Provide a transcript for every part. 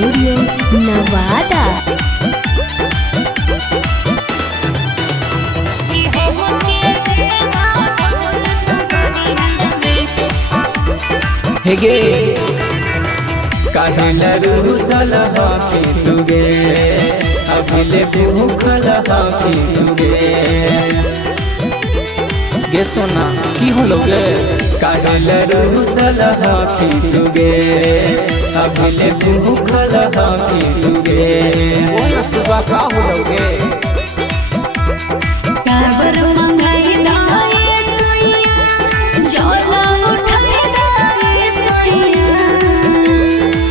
Studio Nawada. हेगे काहेला रूसल हाकी तुगे अभिले भूखल हाकी तुगे गे सोना की होलोगे काहेला रूसल हाकी तुगे अभिले भूखल हाकी तुगे बोला सुबह का होलोगे काबर मंगाई दाए सैया झोला उठाई दाए सैया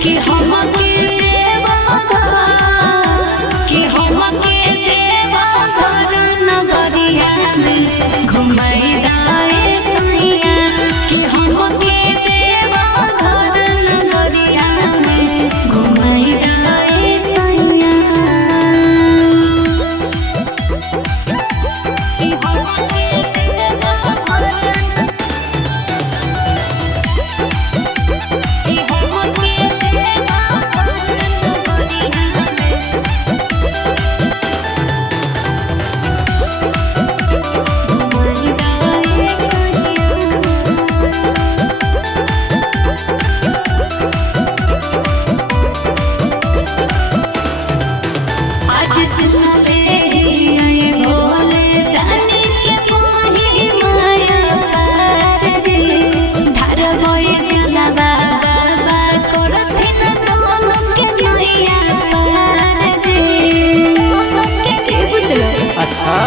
कि हमके देवा घर नगरिया में घुमाई दाए सैया कि हमके देवा घर नगरिया में घुमाई दाए सैया। अच्छा